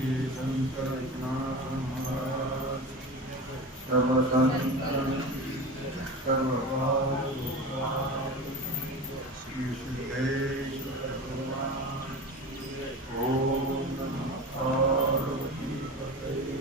शंकरनाथ महाराज सर्वसंतन सर्वभाव श्री सिद्धेश्वर भगवान ओम नमः पार्वती पतये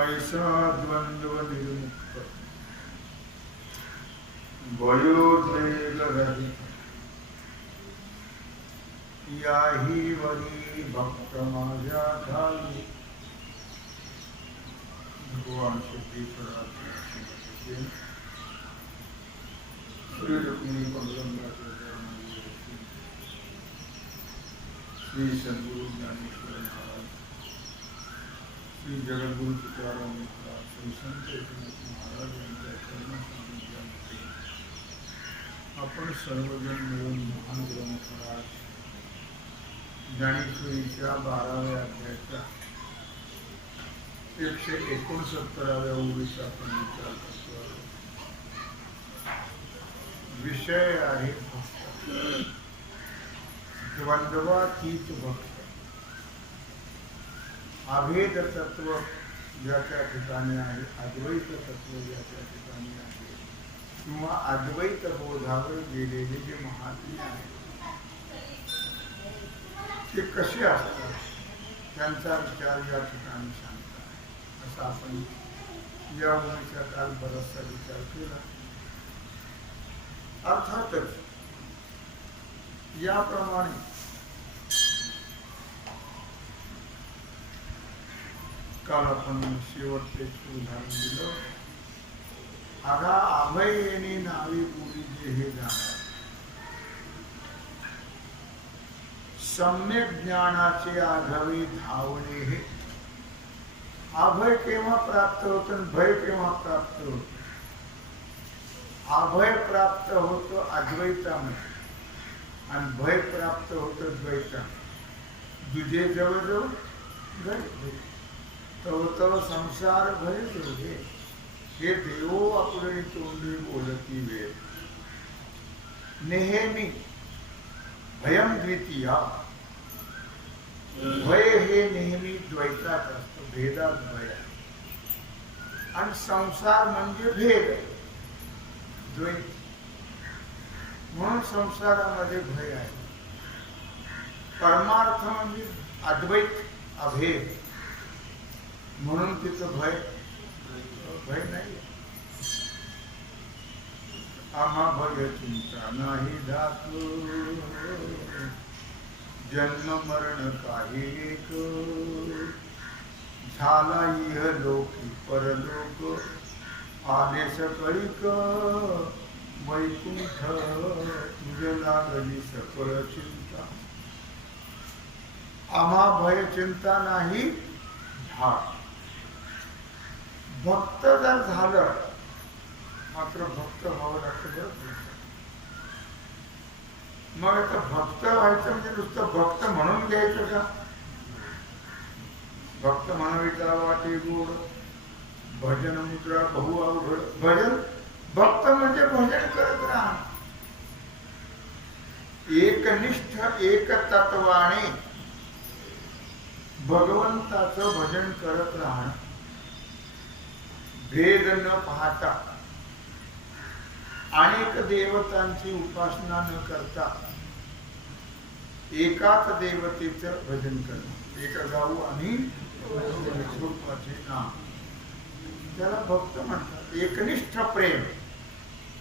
ऐसा द्वंद्व निर्मुक्त वयोद्वेग रहित याही वरी भक्त माझ्या खाली भगवान सिद्धेश्वराचे श्री रुक्मिणी पंगंगाचे श्री सद्गुरु ज्ञानेश्वर महाराज श्री जगद्गुरु तुकाराम महाराज श्री संत एकनाथ महाराज यांच्या चरणसान्निध्यामध्ये आपण सर्वजण मिळून महान ग्रंथराज ज्ञानेश्वरीच्या 12व्या अध्यायाच्या 169व्या ओळीचा आपण विचार करतो. विषय आहे भक्त, द्वंद्वातीत भक्त. अभेद तत्व ज्याच्या ठिकाणी आहे, अद्वैत तत्व ज्याच्या ठिकाणी आहे, किंवा अद्वैत बोधावर गेलेले जे महात्मे आहेत ते कसे असतात त्यांचा विचार या ठिकाणी सांगतात. असा आपण या ओळीच्या काल बराचसा विचार केला. अर्थातच याप्रमाणे काल आपण शेवटचे उदाहरण दिलं. आगा अभय येणे नावी पुरी जे हे जाणार सम्यक ज्ञानाचे आघावी धावणे. हे अभय केव्हा प्राप्त होत आणि भय केव्हा प्राप्त होत? अभय प्राप्त होतं अद्वैतामध्ये आणि भय प्राप्त होतं द्वैतामध्ये. दुजे जवळजवळ गय तव तव संसार भय जोगे हे देवो आपले तोंडी बोलती वेळ. नेहमी भयम द्वितीया, भय हे नेहमी द्वैतात असतं, भेदात भय आहे. आणि संसार म्हणजे भेद, द्वैत. म्हणून संसारामध्ये भय आहे. परमार्थ म्हणजे अद्वैत, अभेद. म्हणून तिथं भय नाही. आम्हा भय चिंता नाही धातू, जन्म मरण काही एक. झाला इह लोकी परलोक, आले सकळीक वैकुंठ. तुझ लागली सकळ चिंता. आम्हा भय चिंता नाही धात. भक्त जर झालं मात्र भक्त व्हावं लागतं. मग आता भक्त व्हायचं म्हणजे नुसतं भक्त म्हणून घ्यायचं का? भक्त म्हणाविता वाटे गोड, भजन मुद्रा बहु अवघड. भजन भक्त म्हणजे भजन करत राहा. एकनिष्ठ एक तत्वाने भगवंताचं भजन करत राहणं. भेद न पाहता, अनेक देवतांची उपासना न करता एकाच देवतेचं भजन करणं, एक गाऊ आणि स्वरूपाचे नाम, त्याला भक्त म्हणतात. एकनिष्ठ प्रेम,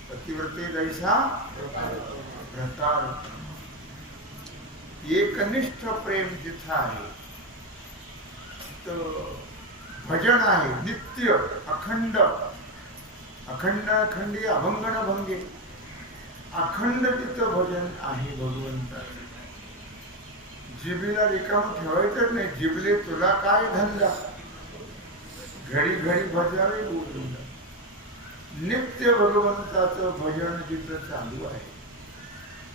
पतिव्रते जैसा व्रतार्थ. एकनिष्ठ प्रेम जिथं आहे तर भजन आहे नित्य, अखंड, अखंड अखंडी अभंगन भंगे, अखंड तिथं भजन आहे भगवंताचं. जिबीला रिकाम ठेवायचं नाही. जिबले तुला काय धंदा, घडी घडी भजावे बोलून. नित्य भगवंताचं भजन जिथं चालू आहे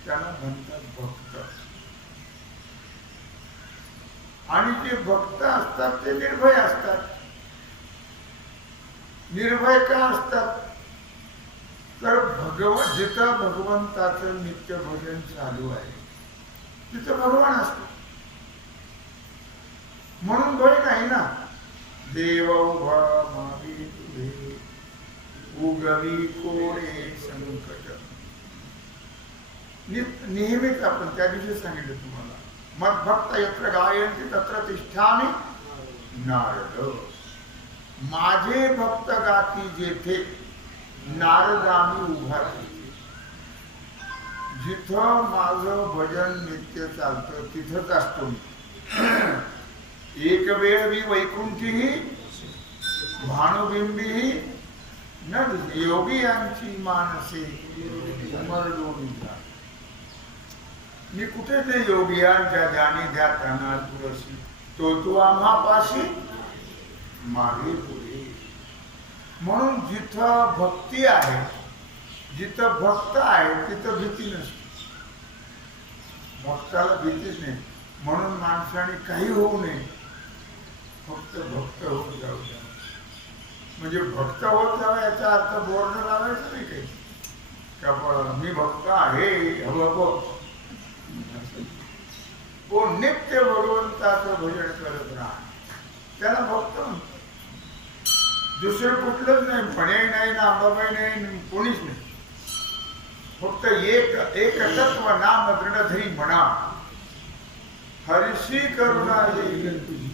त्याला म्हणतात भक्त. आणि जे भक्त असतात ते निर्भय असतात. निर्भय का असतात तर जिथं भगवंताचं नित्य भजन चालू आहे तिथं भगवान असतो. म्हणून भय नाही ना. देव उभा मागे तुझे, उगवी कोडे संकट. नेहमीच आपण त्या दिवशी सांगितलं तुम्हाला, मग भक्त यत्र गायन्ति तत्र तिष्ठामि नारद. माझे भक्त गाती जेथे नारदामी उभा तिथे. जिथं माझं भजन नित्य चालतं तिथंच असतो मी. एक वेळ मी वैकुंठीही भानुबिंबीही न योगी यांची मानसे उमरडोनी. मी कुठे ते योगियांच्या ध्यानी ध्या त्यांना पुरशी, तो आम्हापाशी मागे पुढे. म्हणून जिथं भक्ती आहे, जिथं भक्त आहे तिथं भीती नसते. भक्ताला भीतीच नाही. म्हणून माणसाने काही होऊ नये, फक्त भक्त होत जाऊ द्या. म्हणजे भक्त होत जावं याचा अर्थ बोर्ड लावायचं नाही काही कपाळाला, मी भक्त आहे हवं. कोण नित्य भगवंताचं भजन करत राहा त्याला भक्त म्हणतो. दुसरं कुठलंच नाही, फणे नाही ना अंबाबाई नाही, कोणीच नाही. फक्त एक तत्व नाम दृढधरी म्हणा, हरिशी करुणा येईल तुझी.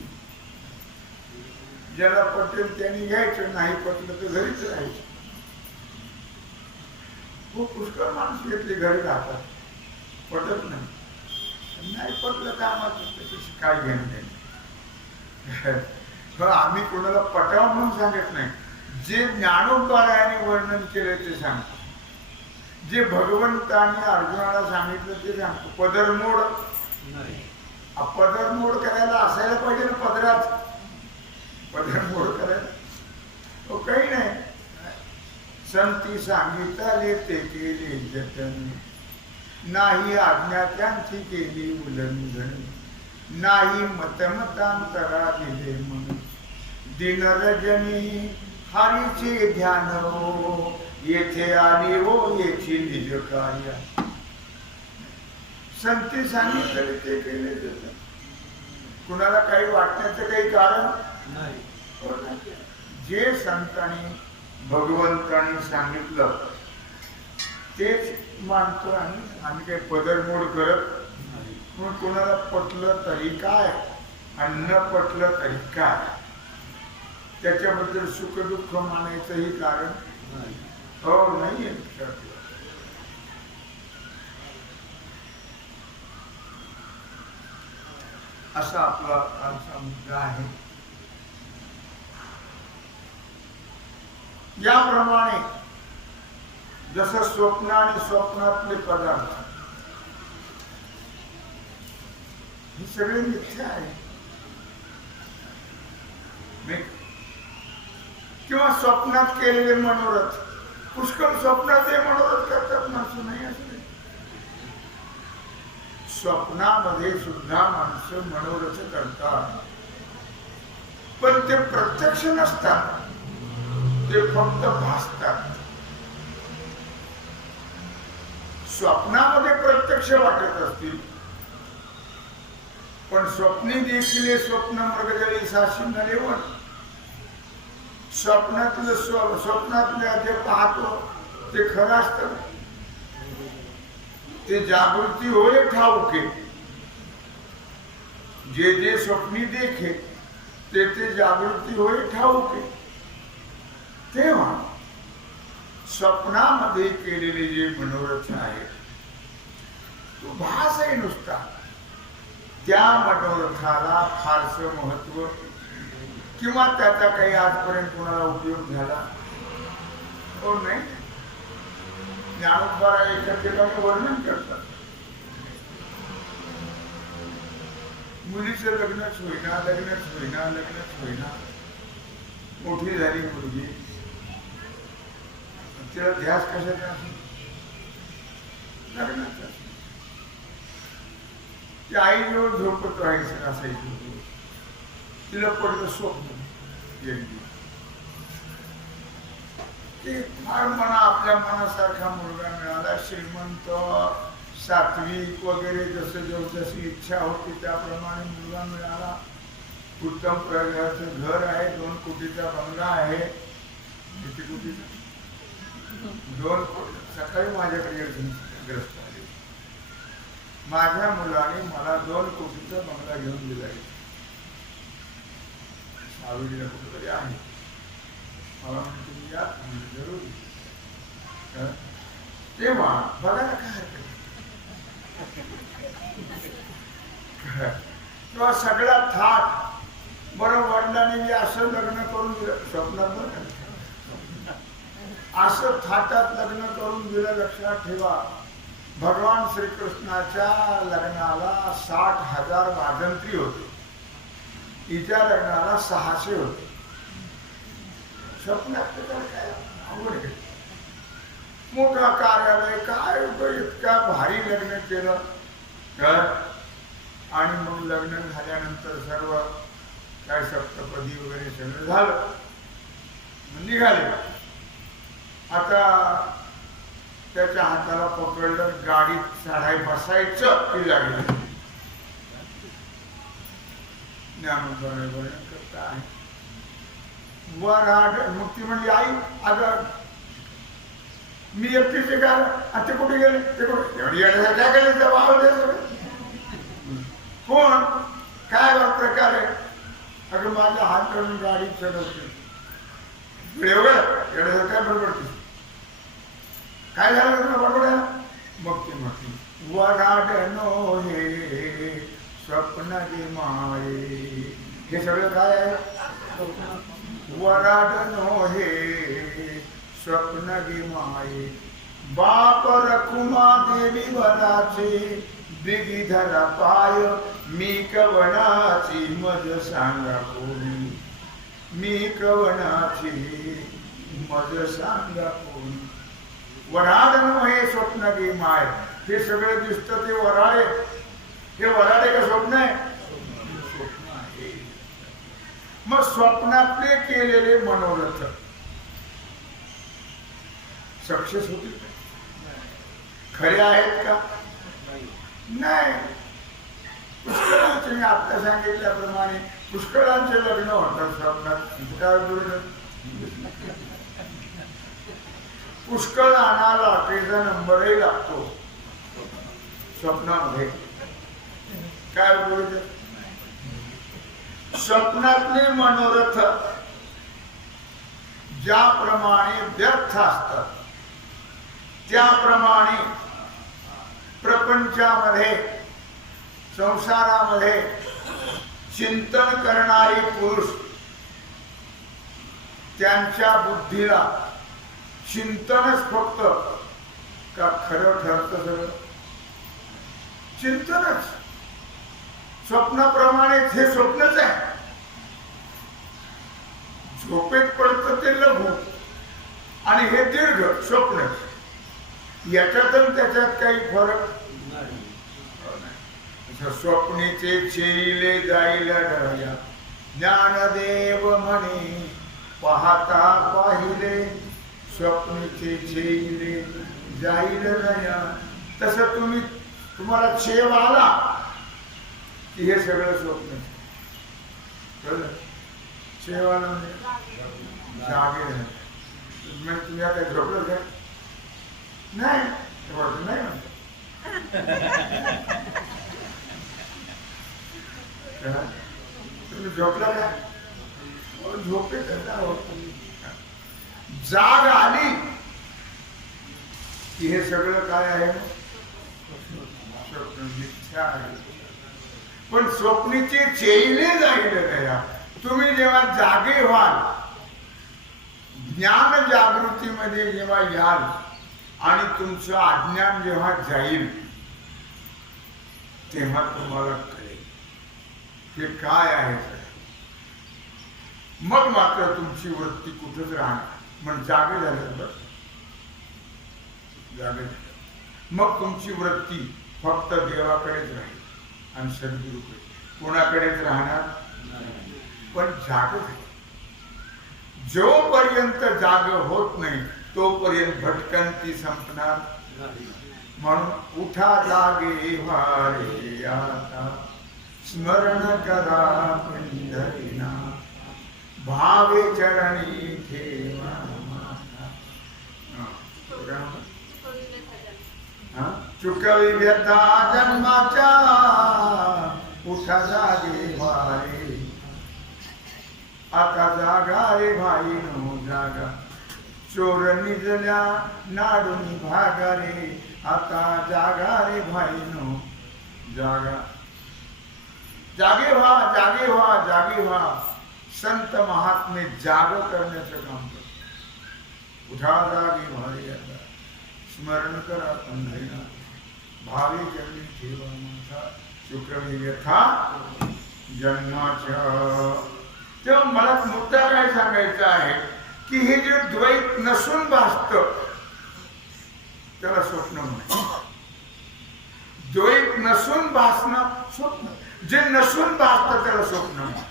ज्याला पटेल त्यांनी घ्यायचं, नाही पटलं तर घरीच राहायचं. खूप पुष्कळ माणसं घेतली घरी राहतात, पटत नाही. नाही पटलं कामाचं त्याच्याशी काय घेणं नाही. आम्ही कोणाला पटावं म्हणून सांगत नाही. जे ज्ञानोबारायाने वर्णन केले ते सांगतो, जे भगवंताने अर्जुनाला सांगितलं ते सांगतो. पदरमोड नाही, पदरमोड करायला असायला पाहिजे ना पदरात. पदरमोड करायला काही नाही. संती सांगितले ते केले जतन, नाही आज्ञा त्यांची केली उल्लंघन, नाही मतमतांतरा दिले म्हणून. दिनरजनी हरीचे ध्यान हो, येथे आले हो येथे निज कार्य. संती सांगितले ते केले जातं. कुणाला काही वाटण्याचं काही कारण नाही. जे संतांनी भगवंतांनी सांगितलं तेच मानतो. आम्ही काही पदरमोड करत नाही. मग कोणाला पटलं तरी काय आणि न पटलं तरी काय, त्याच्याबद्दल सुखदुःख मानायचंही कारण नाही. हो नाही. असा आपला आजचा मुद्दा आहे. याप्रमाणे जसं स्वप्न आणि स्वप्नातले पदार्थ हे सगळे मिथ्या आहे. किंवा स्वप्नात केलेले मनोरथ, पुष्कळ स्वप्नात हे मनोरथ करतात माणसं, नाही असं नाही. स्वप्नामध्ये सुद्धा माणसं मनोरथ करतात, पण ते प्रत्यक्ष नसतात, ते फक्त भासतात. स्वप्नामध्ये प्रत्यक्ष वाटत असतील, पण स्वप्नी देखील स्वप्न मृगजळी साक्षी नलेवन. स्वप्नातल्या जे पाहतो ते खरं असतं, ते जागृती होय ठाऊके, जे जे स्वप्नी देखे ते ते जागृती होय ठाऊके. तेव्हा स्वप्नामध्ये केलेले जे मनोरथ आहे तो भास आहे नुसता. त्या मनोरथाला फारसं महत्व किंवा त्याचा काही आजपर्यंत कोणाला उपयोग झाला हो नाही. ज्ञानोबा एका ठिकाणी वर्णन करतात, मुलीचं लग्नच होईना, लग्नच होईना, लग्नच होईना. मोठी झाली मुलगी, तिला ध्यास कशाचा असेल? लग्नाचा. ती आईजवळ झोपत राहायचं असायची. तिला पडलं स्वप्न की फार मना आपल्या मनासारखा मुलगा मिळाला, श्रीमंत, सात्विक वगैरे, जसं जशी इच्छा होती त्याप्रमाणे मुलगा मिळाला. उत्तम प्रकारचं घर आहे, 2 कोटीचा बंगला आहे. किती कोटीचा? 2 कोटी. सकाळी माझ्याकडे ग्रस्त आले, माझ्या मुलाने मला 2 कोटीचा बंगला घेऊन दिला. सावलीला कुठेतरी आहे, मला म्हणून तुम्ही या जरूर. तेव्हा बघायला काय हरकत. किंवा सगळा थाट बरं वडिलांनी मी असं लग्न करून दिलं, स्वप्नात बरं असं थाटात लग्न करून दिलं. लक्षात ठेवा, भगवान श्रीकृष्णाच्या लग्नाला 60,000 वाजंत्री होते, हिच्या लग्नाला 600 होते. स्वप्नात काय आवड आहे. मोठा कार्यालय, काय इतका भारी लग्न केलं. आणि मग लग्न झाल्यानंतर सर्व काय सप्तपदी वगैरे सगळं झालं, निघाले. आता त्याच्या हाताला पकडलं, गाडीत चढाई बसायचं की लागली. ज्ञानोबा वर्णन करता आहे. वराड. मग ती म्हणली, आई अगं मी एकटीचे का, ते कुठे गेले, ते कुठे एवढी काय केले त्या भाव कोण काय प्रकार आहे. अगं माझा हात करून गाडी चढवते, एवढं काय बडबडते, काय झालं तुला बडबडायला. मग ती म्हटली, वराड नो हे स्वप्न गे माये. हे सगळं काय आहे? वराड नो हे स्वप्न गे माये. बाप रखुमा देवी वराचे, बिगिधर पाय मी कवनाची मज सांगा कोणी. मी कवनाची मज सांगा कोणी. वराड नो हे स्वप्न गे माय. हे सगळं दिसतं ते वराडे. हे वराडे का स्वप्न आहे? स्वप्न आहे. मग स्वप्नातले केलेले मनोरथ सक्सेस होतील, खरे आहेत का? नाही. पुष्कळांचे, मी आता सांगितल्याप्रमाणे पुष्कळांचे लग्न होतात स्वप्नात. पुष्कळ आणाला लॉटरीचा नंबरही लागतो स्वप्नामध्ये. काय बोलत? स्वप्नातले मनोरथ ज्याप्रमाणे व्यर्थ असतात त्याप्रमाणे प्रपंचामध्ये, संसारामध्ये चिंतन करणारे पुरुष त्यांच्या बुद्धीला चिंतनच फक्त का खरं ठरतं सगळं? चिंतनच. स्वप्नाप्रमाणेच हे स्वप्नच आहे. झोपेत पडतं ते लघु आणि हे दीर्घ स्वप्न. याच्यातून त्याच्यात काही फरक नाही. स्वप्नीचे चेले जाईल डया, ज्ञानदेव म्हणे पाहता पाहिले. स्वप्नीचे चेले जाईल डया. तसं तुम्हाला चेव आला की हे सगळं स्वप्न. चेव आला म्हणजे जागे तुम्ही आता झोपलं काय? नाही नाही म्हणत. तुम्ही झोपला का? झोपेत जाग आली की हे सगळं काय आहे? स्वप्न, मिथ्या आहे. पण स्वप्नीचे चेले जाईल गया. तुम्ही जेव्हा जागे व्हाल, ज्ञान जागृतीमध्ये जेव्हा याल आणि तुमचं अज्ञान जेव्हा जाईल, तेव्हा तुम्हाला कळेल हे काय आहे. मग मात्र तुमची वृत्ती कुठंच राहणार. मग जागे झालं बस, जागे मग तुमची वृत्ती फक्त देवाकडेच राहील आणि सद्गुरूकडे, कोणाकडेच राहणार. पण जाग, जोपर्यंत जाग होत नाही तोपर्यंत भटकंती संपणार. म्हणून उठा जागे व्हारे आता, स्मरण करा पंढरीना, भावे चरणी ठेवा. चुकवी व्यथा जन्माच्या, उठा जागे व्हारे आता, जागा रे भाई नो जागा, चोर निजल्या नाडून भागा रे आता, जागा रे भाई नो जागा. जागे व्हा, जागे व्हा, जागे व्हा. संत महात्मे जाग करण्याचं काम करतात. उठा जागे व्हारे आता, स्मरण करा पंढरीना, भावी चरणी ठेवा माझा, शुक्रवी व्यथा जन्माच्या. तेव्हा मला मुद्दा काय सांगायचा आहे की हे जे द्वैत नसून भासत त्याला स्वप्न म्हणतात. द्वैत नसून भासणं स्वप्न, जे नसून भासत त्याला स्वप्न म्हणतात.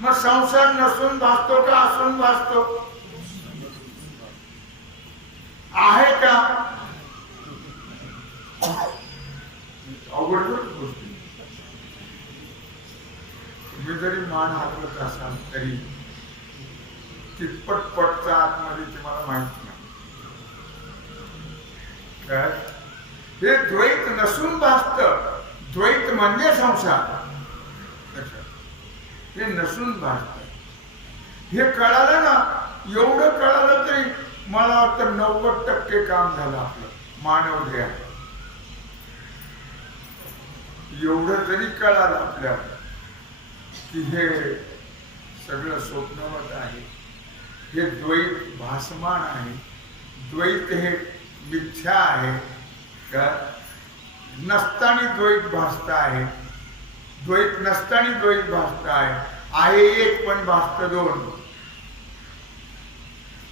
मग संसार नसून भासतो का असून भासतो? आहे का? अवघड गोष्टी. तुम्ही जरी मान हलवत असाल तरी कितपट पटचा आतमध्ये तुम्हाला माहित नाही. काय हे द्वैत नसून भासत. द्वैत म्हणजे संसार, हे नसून भासत. हे कळालं ना, एवढं कळालं तरी मला वाटतं 90% काम झालं आपलं मानव ध्यान. एवढं जरी कळालं आपल्याला की हे सगळं स्वप्नवत आहे, हे द्वैत भासमान आहे, द्वैत हे मिथ्या आहे का? नसताना द्वैत भासत आहे, द्वैत नसताना द्वैत भासत आहे एक पण भासत दोन.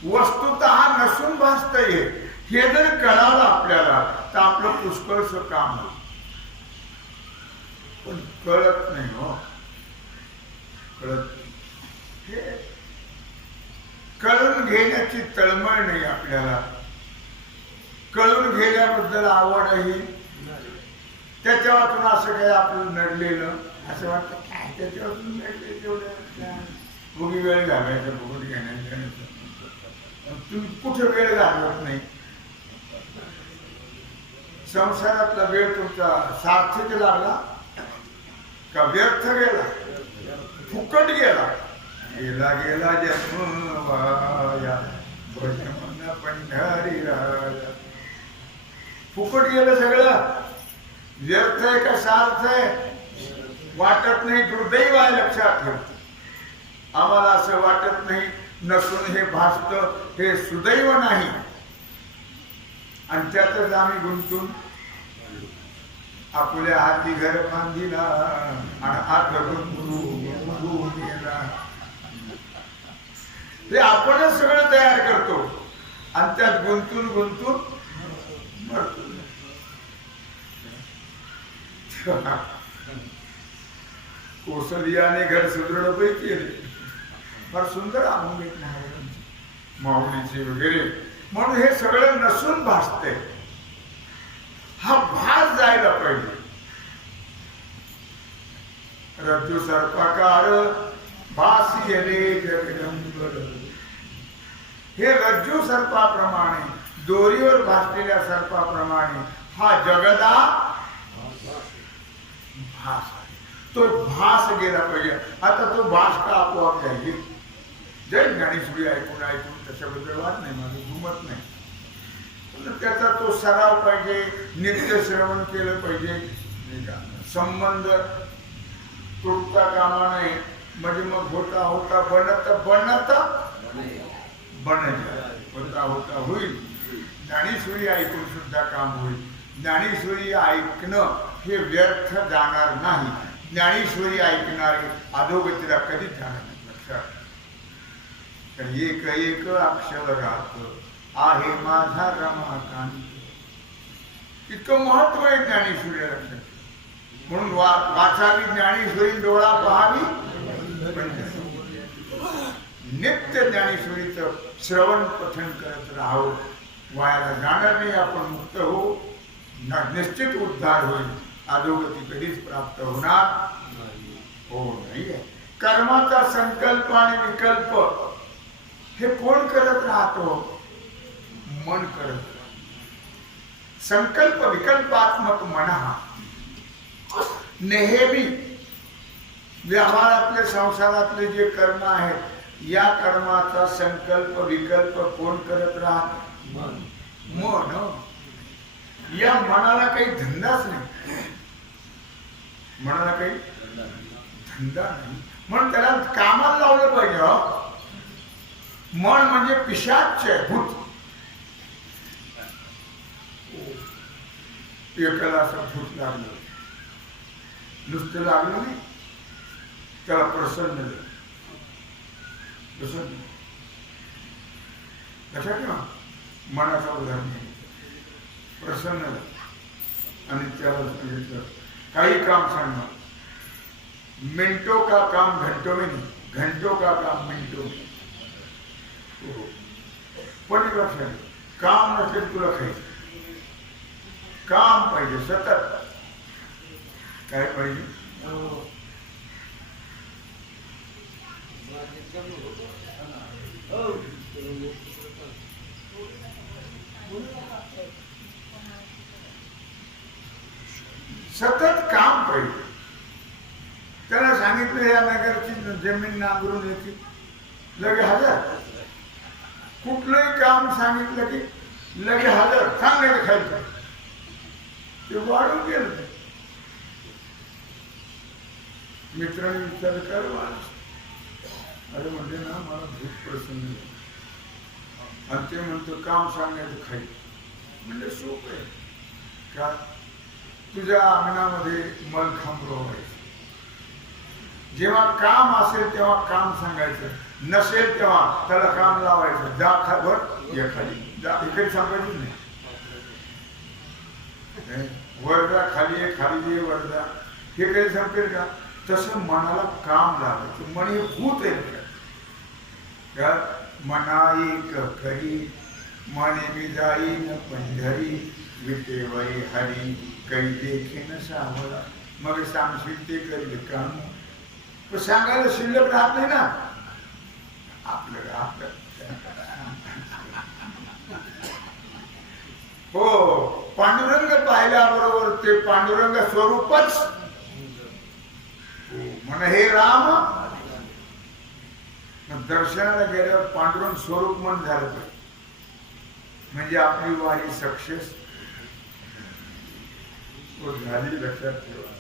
वस्तुतः नसून भासत हे जर कळालं आपल्याला तर आपलं पुष्कळच काम होईल. पण कळत नाही हो, कळत नाही. हे कळून घेण्याची तळमळ नाही आपल्याला. कळून घेण्याबद्दल आवडही, त्याच्यावातून असं काही आपलं नडलेलं असं वाटतं काय त्याच्यावातून नडले तेवढं उगी वेळ घालायचा बघून घेण्याचं. तुम्ही कुठे वेळ घालवत नाही. संसारातला वेळ तुमचा सार्थक लागला का व्यर्थ गेला, फुकट गेला? गेला गेला जन्म वाया, भजन पंढरी राया. फुकट गेलं सगळं. व्यर्थ आहे का सार्थ आहे वाटत नाही. दुर्दैव आहे, लक्षात ठेव. आम्हाला असं वाटत नाही नसून हे भासत, हे सुदैव नाही. आणि त्यातच आम्ही गुंतून आपल्या हाती घर बांधिला आणि हात गुंतून गेला. ते आपणच सगळं तयार करतो आणि त्यात गुंतून गुंतून मरतो. कौशल्याने घर सुदृढ पैकी फार सुंदर आम्ही माऊलीचे वगैरे. म्हणून हे सगळं नसून भासते. हा भास जायला पाहिजे. रज्जू सर्पाकार भासी रे जगदंबर. हे रज्जू सर्पाप्रमाणे, दोरीवर भासलेल्या सर्पाप्रमाणे हा जगदा भास आहे. तो भास गेला पाहिजे. आता तो भास का आपोआप जाईल. जय ज्ञानेश्वरी ऐकून ऐकून त्याच्याबद्दल वाद नाही, माझं जुमत नाही. पण त्याचा तो सराव पाहिजे, नित्य श्रवण केलं पाहिजे. संबंध तुटता कामा नये. म्हणजे मग होता होता बनता होता होता होईल. ज्ञानेश्वरी ऐकून सुद्धा काम होईल. ज्ञानेश्वरी ऐकणं हे व्यर्थ जाणार नाही. ज्ञानेश्वरी ऐकणारे अधोगतीला कधीच जाणार नाही. लक्षात. तर एक एक अक्षरात आहे माझा रमाकांत. इतकं महत्व आहे ज्ञानेश्वरी. लक्षात. म्हणून वाचावी ज्ञानेश्वरी, डोळा पहावी. नित्य ज्ञानेश्वरीचं श्रवण पठण करत राहावं. वायाला जाणार नाही. आपण मुक्त हो. निश्चित उद्धार होईल. अधोगती कधीच प्राप्त होणार हो नाही. कर्माचा संकल्प आणि विकल्प हे कोण करत राहतो? मन करत. संकल्प विकल्पात्मक मन हा नेहमी व्यवहारातले संसारातले जे कर्म आहेत, या कर्माचा संकल्प विकल्प कोण करत राहत? मन. या मनाला काही धंदाच नाही. मनाला काही धंदा नाही. म्हणून त्याला कामाला लावलं पाहिजे. मन म्हणजे पिशाच भूत. एकाला असं भूत लागलं, नुसतं लागलं नाही, त्याला प्रसन्न झालं. प्रसन्न लक्षात ठेवा. मनाचा उदाहरण प्रसन्न झालं आणि त्याला सांगितलं काही काम सांगणार. मिनटों का काम घंटों में नहीं, घंटों का काम मिनटों में. पण लक्षात काम नसेल तुला खायचं, काम पाहिजे सतत. काय पाहिजे? सतत काम पाहिजे. त्याला सांगितलं या नगरची जमीन नांगरून येते, लगे हजर. कुठलंही काम सांगितलं की लगे हजर. सांगायचं खायचं ते वाढून गेलं. मित्रांनी विचार कर माणूस, अरे म्हणजे ना मला भूत प्रसन्न आणि ते म्हणतो काम सांगायचं खायचं. म्हणजे सोपं आहे का? तुझ्या अंगणामध्ये मलखांब रोवायचं. जेव्हा काम असेल तेव्हा काम सांगायचं, नसेल तेव्हा त्याला काम लावायचं. जा खाली या खाली जा, इकडे सांगायचं नाही. वरदा खाली आहे, खाली ये वरदा, हे काही संपेल का? तसं मनाला काम लावायचं. मन हे भूत आहे का? मना एक खरी मने मी जाईन पंढरी, विटेवरी हरी काही देखीन सावळा. मग सांगशील ते करील काम. पण सांगायला शिल्लक राहत नाही ना आपलं. आपलं हो. पांडुरंग पाहिल्याबरोबर ते पांडुरंग स्वरूपच म्हण हे राम. दर्शनाला गेल्यावर पांडुरंग स्वरूप मन झालं पाहिजे. म्हणजे आपली वारी सक्सेस झाली. लक्षात ठेवा.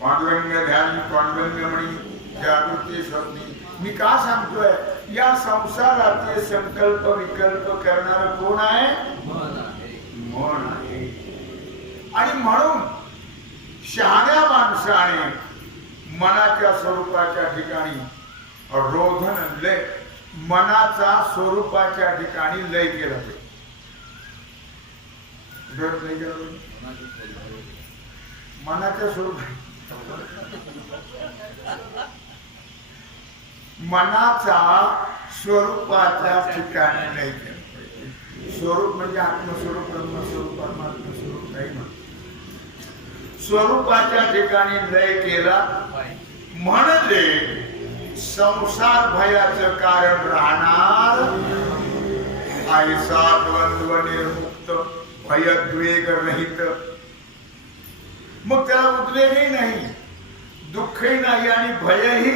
पांडुरंग ध्यान पांडुरंग म्हणी जागृती स्वप्नी. मी का सांगतोय? या संसाराचे संकल्प विकल्प करणारा कोण आहे? मन आहे. आणि म्हणून शहाण्या माणसाने मनाच्या स्वरूपाच्या ठिकाणी रोधन लय, मनाचा स्वरूपाच्या ठिकाणी लय केला पाहिजे. मनाच्या स्वरूपात मनाचा स्वरूपाच्या ठिकाणी लय केला पाहिजे. स्वरूप म्हणजे आत्मस्वरूप, ब्रह्मस्वरूप, परमात्मस्वरूप काही म्हणतो. स्वरूपाच्या ठिकाणी लय केला म्हणजे संसार भयाचं कारण राहणार. ऐसा द्वंद्व निर्मुक्त भयद्वेग रहित. मग त्याला उद्वेगही नाही. दुःखही नाही आणि भयही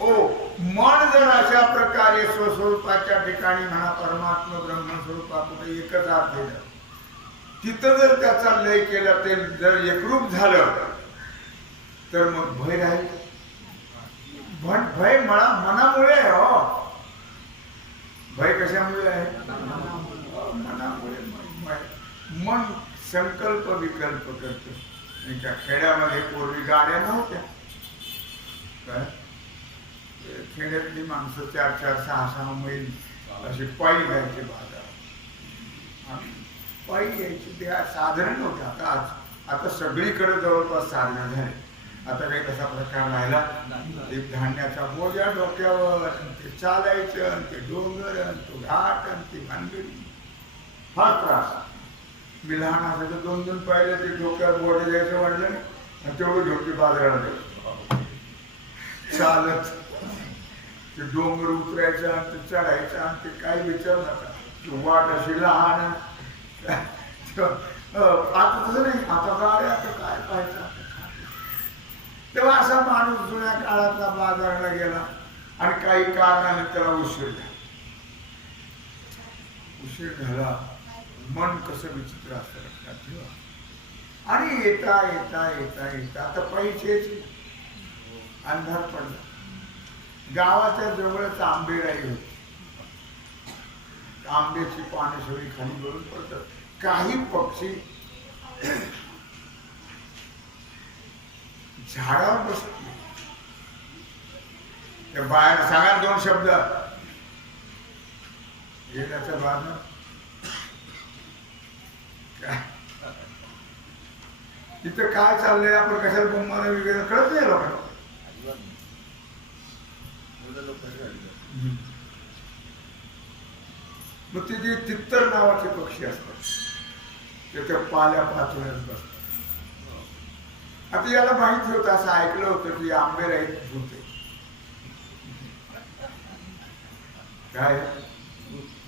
ओ मन जर अशा प्रकारे स्वस्वरूपाच्या ठिकाणी म्हणा परमात्मा ब्रह्मस्वरूपा कुठे एकच अर्थ दिलं तिथं जर त्याचा लय केला ते जर एकरूप झालं तर मग भय राहील. भय मनामुळे आहे हो. भय कशामुळे आहे? मनामुळे. मन संकल्प विकल्प करतो. त्या खेड्यामध्ये पूर्वी गाड्या नव्हत्या काय खेड्यातली माणसं 4-4, 6-6 मैल असे पायी जायचे बाजारात. पायी यायची ते साधन नव्हतं. आता सगळीकडे जवळपास साधनं झाले. आता काही तसा प्रकार राहिला. एक धान्याचा बोजा डोक्यावर ते चालायचं ते डोंगर तो घाट ते भानगडी फार त्रास. मी लहान असायचं 2-2 पाहिलं ते डोक्यावर बोजा द्यायचं वाढलं आणि तेवढं झोपी बाजाराला द्यायचं चालत ते डोंगर उतरायचं आणि ते चढायचं आणि ते काय विचारू नका वाट अशी लहान. आता तसं नाही. आता गाड्या आता काय पाहायचं. तेव्हा असा माणूस जुन्या काळातला बाजाराला गेला आणि काही कारणाने त्याला उशीर झाला. मन कसं विचित्र असतं लक्षात ठेवा. आणि येता येता येता येता आता पैसेच अंधार पडला. गावाच्या जवळच आंबेराई होती. आंब्याची पाने सगळी खाली गळून पडतात. काही पक्षी झाडावर बसले. त्या बाहेर सांगा 2 शब्द येण्याचं बाजार तिथं काय चाललंय आपण कशाला बोंबाला वगैरे कळत नाही लोकांना. मग तिथे तित्तर नावाचे पक्षी असतात ते त्या पाल्या पाचोळ्यात बसतात. आता याला माहिती होतं असं ऐकलं होतं की आंबेराईत भूत आहे. काय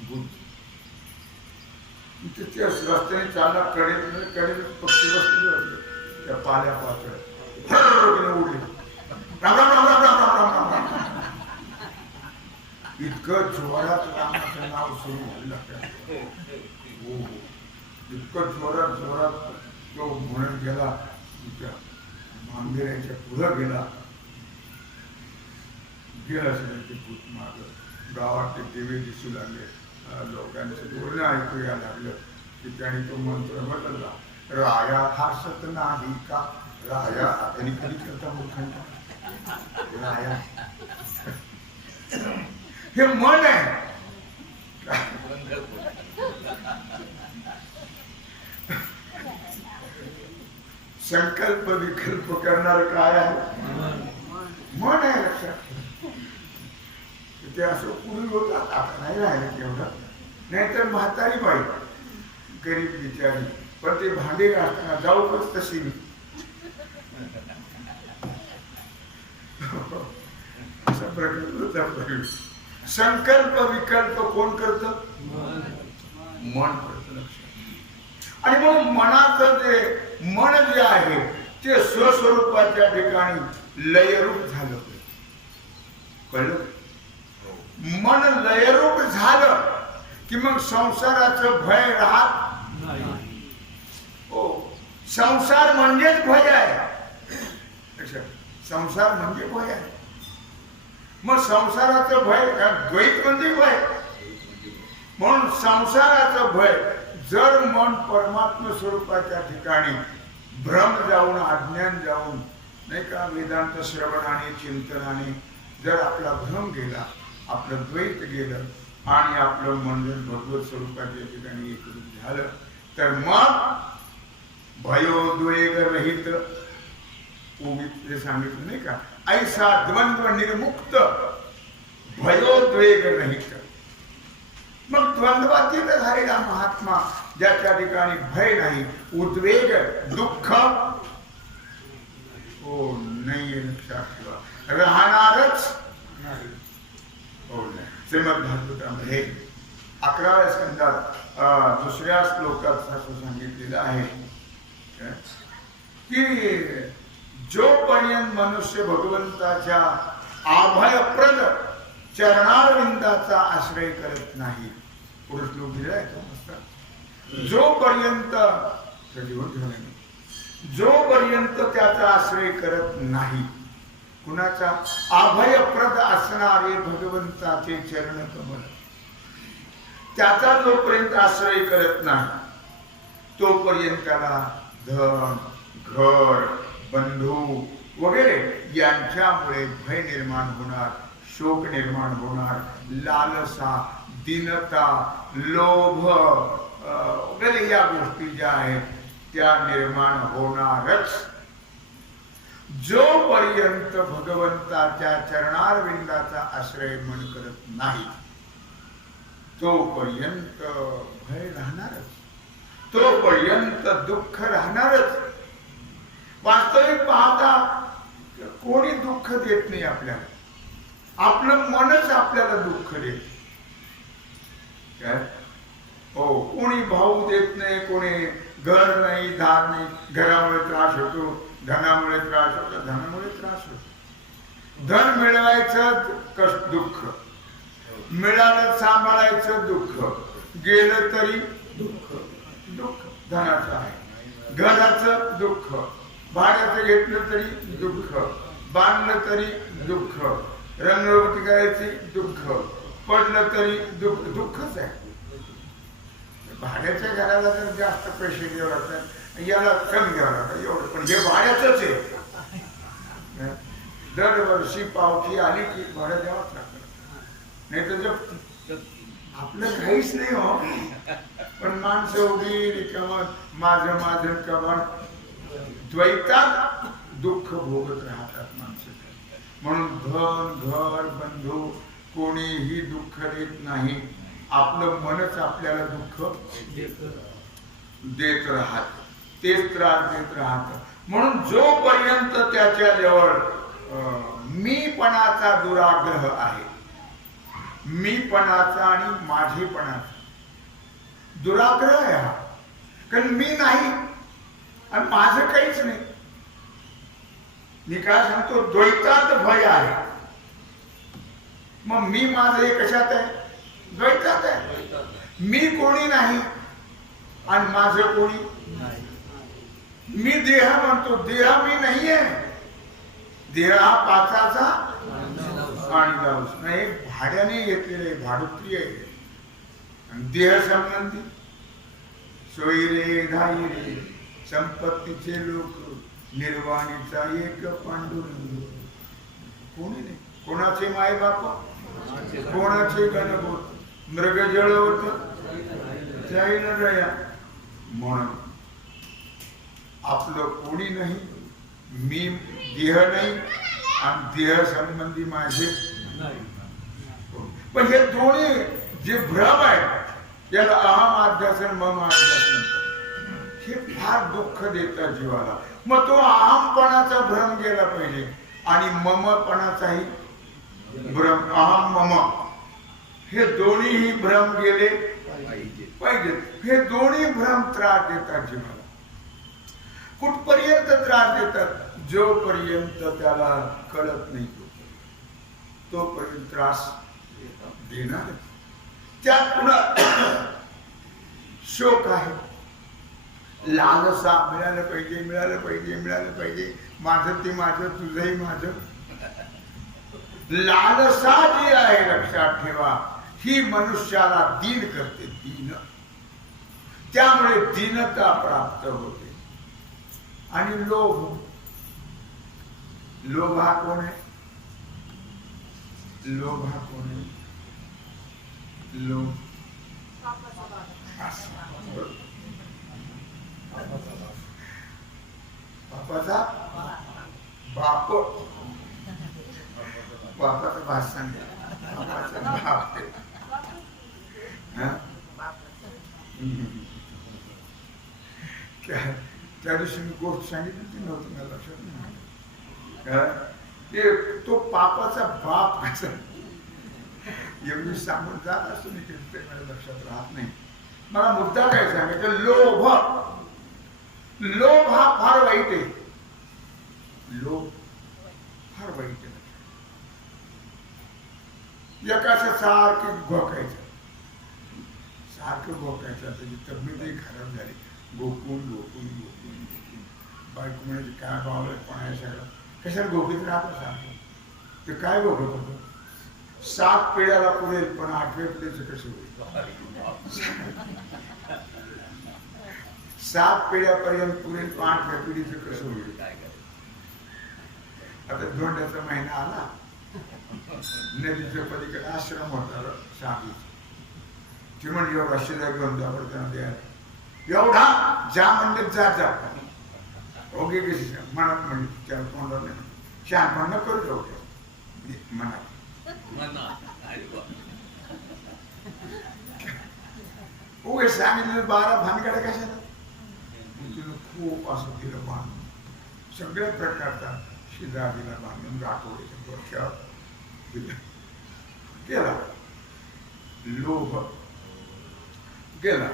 भूत तिथे रस्त्याने चालला कडे पक्षी बसलेले होते त्या पाल्या पाचोळ्यात उडले. राम राम राम राम राम राम राम राम राम. इतकं जोरात रामाचं नाव सुरू झालं. इतकं जोरात तो म्हणत गेला आंबेराईच्या पुढं गेला असेल ते भूत माग. गावात ते टीव्ही दिसू लागले. लोकांचे बोलणं ऐकूया लागलं की त्याने तो मंत्र बदलला. राया हसत नाही का राया. त्यांनी कधी करता मूर्खांना राया हे मन आहे. संकल्प विकल्प करणार काय आहे? मन आहे. लक्षात ते असं पूर्वी होतात. आता नाही राहिलं तेवढं. नाहीतर म्हातारी बाई गरीब बिचारी पण ते भांडे घासताना जाऊच तशी असा प्रकार. संकल्प विकल्प कोण करत? मन करत. लक्षात. आणि मग मनाचं जे मन जे आहे ते स्वस्वरूपाच्या ठिकाणी लयरूप झालं. कळलं? मन लयरूप झालं की मग संसाराचं भय राहत नाही. हो, संसार म्हणजेच भय आहे. संसार म्हणजे भय आहे. मग संसाराचं भय द्वैत म्हणजे भय. म्हणून संसाराचं भय जर मन परमात्मा स्वरूपाच्या ठिकाणी भ्रम जाऊन अज्ञान जाऊन नाही का वेदांत श्रवणाने चिंतनाने जर आपला भ्रम गेला आपलं द्वैत गेलं आणि आपलं मन जर भगवत स्वरूपाच्या ठिकाणी एकरूप झालं तर मग भयोद्वेग रहित ओवीत सांगितलं नाही का ऐसा द्वंद्व निर्मुक्त भयोद्वेग रहित. मग द्वंद्वातीत झालेला महात्मा ज्याच्या ठिकाणी भय नाही उद्वेग दुःख हो नाही लक्षात ठेवा राहणारच नाही. श्रीमद भागवतामध्ये 11व्या स्कंदात 2ऱ्या श्लोकात असं सांगितलेलं आहे की जोपर्यंत मनुष्य भगवंताच्या अभयप्रद चरणारविंदाचा आश्रय करत नाही, पुरुष लोक दिलाय तो मस्त, जोपर्यंत त्याचा आश्रय करत नाही, कुणाचा अभयप्रद असणारे भगवंताचे चरण कमल, त्याचा जोपर्यंत आश्रय करत नाही तोपर्यंत त्याला धन, घर, बंधू वगैरे यांच्यामुळे भय निर्माण होणार, शोक निर्माण होणार, लालसा, दीनता, लोभ वगैरे या गोष्टी ज्या आहेत त्या निर्माण होणारच. जोपर्यंत भगवंताच्या चरणारविंदाचा आश्रय मन करत नाही तोपर्यंत भय राहणारच, तोपर्यंत दुःख राहणारच. वास्तविक पाहता कोणी दुःख देत नाही आपल्याला, आपलं मनच आपल्याला दुःख देत. काय हो, कोणी भाऊ देत नाही, कोणी घर नाही, दार नाही, घरामुळे त्रास होतो, धनामुळे त्रास होतो, धनामुळे त्रास होतो. धन मिळवायचं कष्ट, दुःख मिळालं सांभाळायचं दुःख, गेलं तरी दुःख, दुःख धनाचं आहे. घराचं दुःख, भाड्याचं घेतलं तरी दुःख, बांधलं तरी दुःख, रंगवटी करायची दुःख, पडलं तरी दुःख, दुःखच आहे. भाड्याच्या घराला जर जास्त पैसे घ्यावे लागतात, याला कमी घ्यावं लागतात एवढं, पण हे भाड्याचंच आहे. दरवर्षी पावती आली की भाडं द्यावंच लागतं, नाही तर आपलं काहीच नाही हो. पण माणसं उभी रिकामं माझं माझं कबाड द्वैतात दुःख भोगत राहतात माणसं. म्हणून धन, घर, बंधू कोणीही दुःख देत नाही, आपलं मनच आपल्याला दुःख देत राहत, तेच त्रास देत राहत. म्हणून जोपर्यंत त्याच्या जवळ मीपणाचा दुराग्रह आहे, मीपणाचा आणि माझेपणाचा दुराग्रह आहे हा, कारण मी नाही आणि माझं काहीच नाही. मी काय सांगतो, द्वैतात भय आहे. मग मी माझं हे कशात आहे? द्वैतात आहे. मी कोणी नाही आणि माझं कोणी नाही. मी देह म्हणतो, देह मी नाहीये. देह हा पाचाचा आणि लावूस नाही, भाड्याने घेतलेले, भाडुत्री आहे. देह संबंधी सोयरे धायरे संपत्तीचे लोक, निर्वाणीचा एक पांडुरंग. कोणी नाही, कोणाचे माय बाप, कोणाचे गणगोत, मृग जळवत जाईल रया. म्हणून आपलं कोणी नाही, मी देह नाही आणि देह संबंधी माझे नाही. पण हे दोन्ही जे भ्रम आहेत याला अहम अध्यासन, मम अध्यासन, हे फार दुःख देतात जीवाला. मग तो अहमपणाचा भ्रम गेला पाहिजे आणि ममपणाचाही भ्रम, अहम मम हे दोन्हीही भ्रम गेले पाहिजेत. हे दोन्ही भ्रम त्रास देतात जीवाला. कुठपर्यंत त्रास देतात? जोपर्यंत त्याला कळत नाही तोपर्यंत त्रास देणार. त्यात पुन्हा शोक आहे, लालसा, मिळालं पाहिजे, मिळालं पाहिजे, मिळालं पाहिजे, माझं ते माझं, तुझंही माझं. लालसा जी आहे लक्षात ठेवा, ही मनुष्याला दीन करते, दीन. त्यामुळे दीनता प्राप्त होते. आणि लोभ, लोभ हा कोण आहे? लोभ हा कोण आहे? लोभ बापाचा बाप, बापाचा भाषण, बापाचा बाप. त्या दिवशी मी गोष्ट सांगितली नव्हती, मला लक्षात नाही. तो पापाचा बाप कसा एवढी सांगून जात असतो मी, ते माझ्या लक्षात राहत नाही. मला मुद्दा काय सांगायचा, लोभ. लोभ हा फार वाईट आहे. लोभ फार वाईट आहे. एकाचं सारखं घोकायचं त्याची तब्येतही खराब झाली. गोकून गोकून गोकून गोकून बायको म्हणायची काय पावलं पण आहे सगळं कशाला गोकीत राहतो सारखं. ते काय गोकत होतं 7 पिढ्याला पुरेल पण 8व्या पिढीचं कसं होईल. 7 पिढ्यापर्यंत पुरेल पण 8व्या पिढीचं कसं होईल. आता धोंड्याचा महिना आला. नदीच्या पलीकडे आश्रम होता साधू. ती म्हणजे एवढा शिदा घेऊन जा बरं त्यांना द्यायला एवढा जा म्हणजे जा ओके कशी मनात म्हणजे त्या तोंडात नाही शहाणपण न करू जाऊ मनात उगे सांगितलं 12 भानगड्या कशाला. तिनं खूप असं तिला बांधून सगळ्या प्रकारचा शिदा दिला बांधून गाठोडीच्या डोक्यावर गेला. लोभ गेला.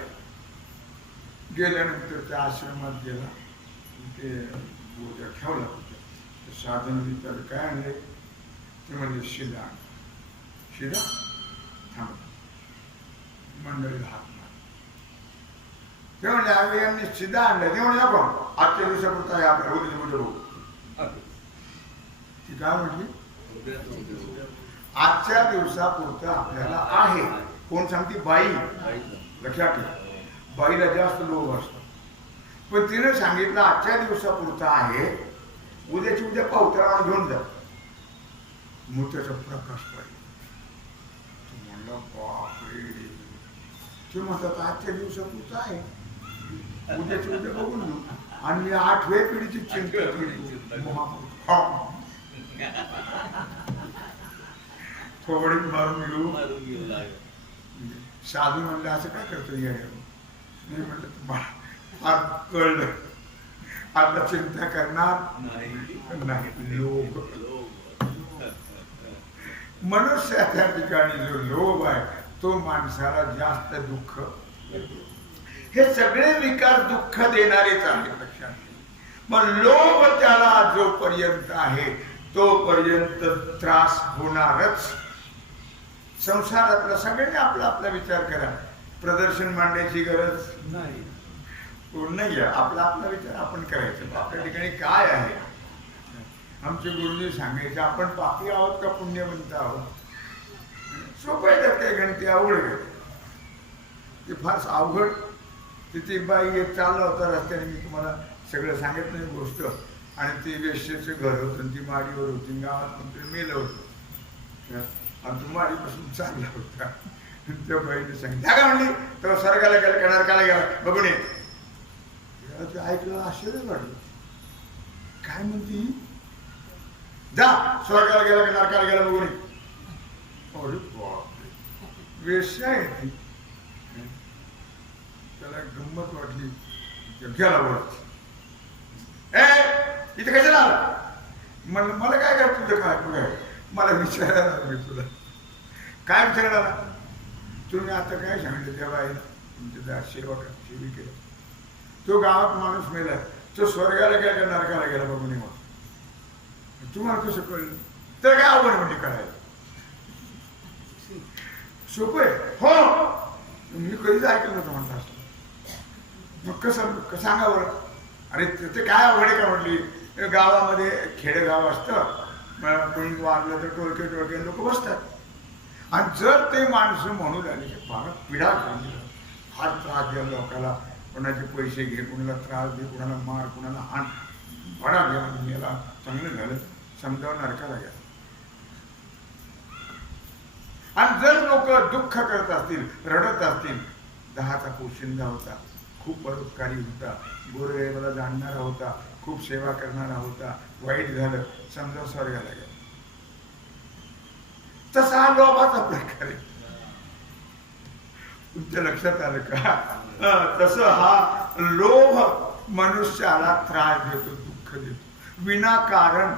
गेल्यानंतर त्या आश्रमात गेला. ते बोजा ठेवला होता. साधन विचार काय आणले ते म्हणजे शिदा. शिदा थांब मंडळीला हात मार. ते म्हणले आम्ही यांनी शिदा आणला. ते म्हणले नको आजच्या दिवसापुरता आहे आपल्या उद्या उद्या बघू. ती काय म्हटली आजच्या दिवसापुरतं आपल्याला आहे. कोण सांगते बाई. लक्षात ठेवा बाईला जास्त लोभ असतो. पण तिने सांगितलं आजच्या दिवसापुरतं आहे उद्याची उद्या पावत्याला घेऊन जा. मग त्याचा प्रकाश पाहिजे. तो म्हणला बापरे. ते म्हणतात आजच्या दिवसापुरतं आहे उद्याची उद्या बघून घेऊ. आणि 8व्या पिढीची चिंता थोडी मारून घेऊ. साधू म्हणलं असं काय करतो नाही म्हणलं तुम्हाला फार कळलं आता चिंता करणार नाही. लोभ मनुष्याच्या ठिकाणी जो लोभ आहे तो माणसाला जास्त दुःख. हे सगळे विकार दुःख देणारेच आहेत लक्षात. मग लोभ त्याला जोपर्यंत आहे तोपर्यंत त्रास होणारच. संसारातला सगळ्यांनी आपला आपला विचार करा. प्रदर्शन मांडण्याची गरज नाही. आपला आपला विचार आपण करायचा. आपल्या ठिकाणी काय आहे. आमचे गुरुजी सांगायचे आपण पापी आहोत का पुण्यवंत आहोत. सोपं आहे त्यात काही गणिती अवघड आहे ते फार अवघड. तिथे बाई एक चालला होता रस्त्याने मी तुम्हाला सगळं सांगितलं नाही गोष्ट. आणि ते वेश्येचं घर होतं ती माडीवर होती. गावात कोणतरी मेलं होतं आणि तो माडीपासून चालला होता. त्या बाईने सांगितलं का म्हणली तेव्हा स्वर्गाला गेला का नरकाला गेला बघून ये. ते ऐकलं आश्चर्य वाटलं. काय म्हणती जा स्वर्गाला गेला का नरकाला गेला बघून ये. अरे बापरे वेश्या आहे ती. त्याला गंमत वाटली. गेला वरती. इथे कशाला आला म्हणलं मला काय काय तुझं काय काय मला विचारायला मी तुला काय विचारायला तुम्ही आता काय सांगितलं त्या बाईला तुमच्या सेविकेला. तो गावात माणूस मेला तो स्वर्गाला गेला का नरकाला गेला बघून मग तुम्हाला कसं कळलं. तर काय अवघड म्हणजे कळायला सोपं आहे. हो मी कधीच ऐकलं नव्हतं म्हणता असं. मग कसं सांगा बरं. अरे ते काय अवघडे का म्हटली गावामध्ये खेडेगाव असतं कोणी वारलं तर टोळके टोळके लोक बसतात. आणि जर ते माणसं म्हणू लागले की फार पिढा झाली फार त्रास द्या लोकांना कोणाचे पैसे घे कोणाला त्रास दे कोणाला मार कोणाला हाण बडा घ्या याला चांगलं झालं समजावून नरकाला घ्या. आणि जर लोक दुःख करत असतील रडत असतील 10चा पोशिंदा होता खूप परोपकारी होता गोरगरिबाला जाणणारा होता खूप सेवा करणारा होता वाईट झालं समजा स्वर्गाला गेला. तसा हा लोभाचा प्रकार आहे. तुमच्या लक्षात आलं का. तसं हा लोभ मनुष्याला त्रास देतो दुःख देतो विनाकारण.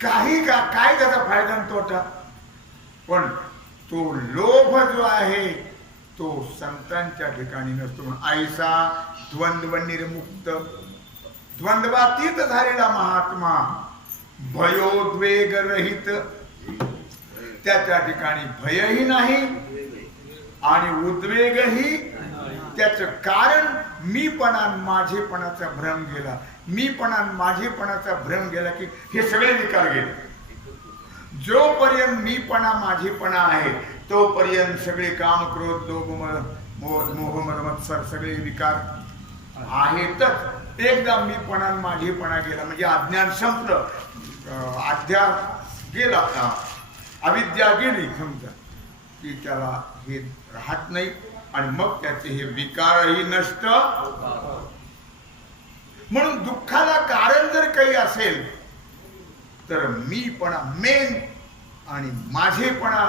काही काय त्याचा फायदा आणि तोटा. पण तो लोभ जो आहे तो संतांच्या ठिकाणी नसतो. आईसा द्वंद्व निर्मुक्त द्वंद्वातीत झालेला महात्मा भयोद्वेग रहित, त्याच्या ठिकाणी भयही नाही आणि उद्वेगही. त्याचं कारण मीपणा माझेपणाचा भ्रम गेला. मीपणा माझेपणाचा भ्रम गेला की हे सगळे विकार गेले. जोपर्यंत मीपणा माझेपणा आहे तोपर्यंत सगळे काम क्रोध लोभ मोह मद मत्सर सगळे विकार आहेतच. एकदा मीपणा माझेपणा गेला म्हणजे अज्ञान संपलं, अध्यास गेला, अविद्या गेली समजा की त्याला हे राहत नाही आणि मग त्याचे हे विकारही नष्ट. म्हणून दुःखाला कारण जर काही असेल तर मीपणा मेन आणि माझेपणा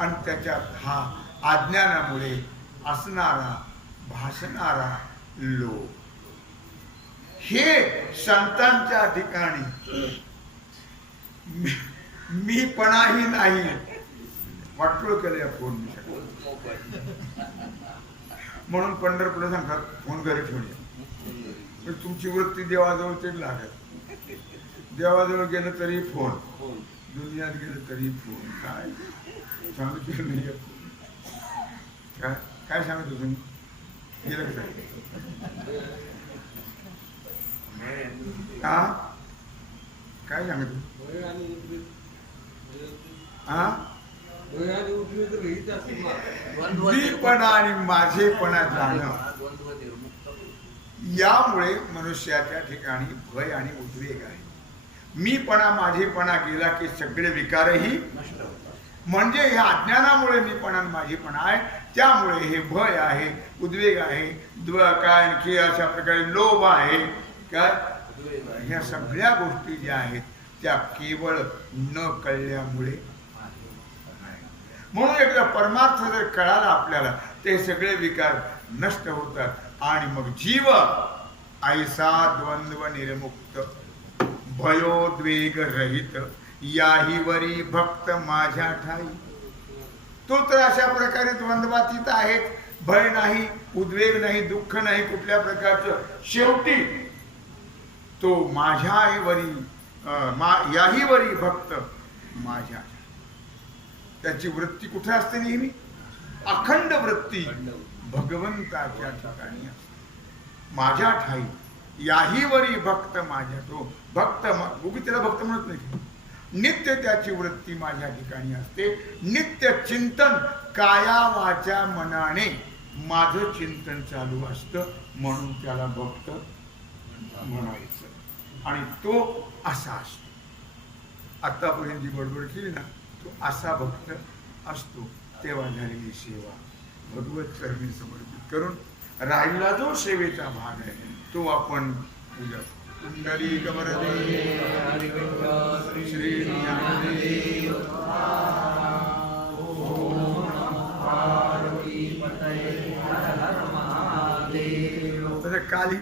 आणि त्याच्यात हा अज्ञानामुळे असणारा भासणारा लोभ. हे संतांच्या ठिकाणी मीपणाही नाही. वाटोळ केलं फोन म्हणून पंढरपूरला सांगतात फोन घरी ठेवूया. तुमची वृत्ती देवाजवळ तरी लागत. देवाजवळ गेलं तरी फोन, दुनियात गेलं तरी फोन. काय सांगतो नाही काय सांगतो तुम्ही गेलं का काय सांगतो मीपणा आणि माझेपणा जाणं यामुळे मनुष्याच्या ठिकाणी भय आणि उद्वेग आहे. मीपणा माझेपणा गेला की सगळे विकारही म्हणजे ह्या अज्ञानामुळे मीपणा आणि माझेपणा आहे. त्यामुळे हे भय आहे, उद्वेग आहे, काय आणखी अशा प्रकारे लोभ आहे. काय ह्या सगळ्या गोष्टी ज्या आहेत त्या केवळ न कळल्यामुळे. म्हणून एकदा परमार्थ जर कळाला आपल्याला ते सगळे विकार नष्ट होतात आणि मग जीव ऐसा द्वंद्व निर्मुक्त भयोद्वेग रहित याही वरी भक्त माझ्या ठाई. तो तर अशा प्रकारे द्वंद्वातीत आहेत. भय नाही, उद्वेग नाही, दुःख नाही कुठल्या प्रकारचं. शेवटी तो माझ्या वरी याही वरी भक्त माझ्या. त्याची वृत्ती कुठे असते नेहमी? अखंड वृत्ती भगवंताच्या ठिकाणी असते. माझ्या ठाई याही वरी भक्त माझ्या. तो भक्त उगी त्याला भक्त म्हणत नाही. नित्य त्याची वृत्ती माझ्या ठिकाणी असते. नित्य चिंतन काया वाचा मनाने माझं चिंतन चालू असतं म्हणून त्याला भक्त म्हणायचं. आणि तो असा असतो. आतापर्यंत जी बडबड केली ना तो असा भक्त असतो. तेव्हा झालेली सेवा भगवत चरणी समर्पित करून राहिला जो सेवेचा भाग आहे तो आपण पूजा. कुंडली कमरदे श्री ज्ञानदेव काली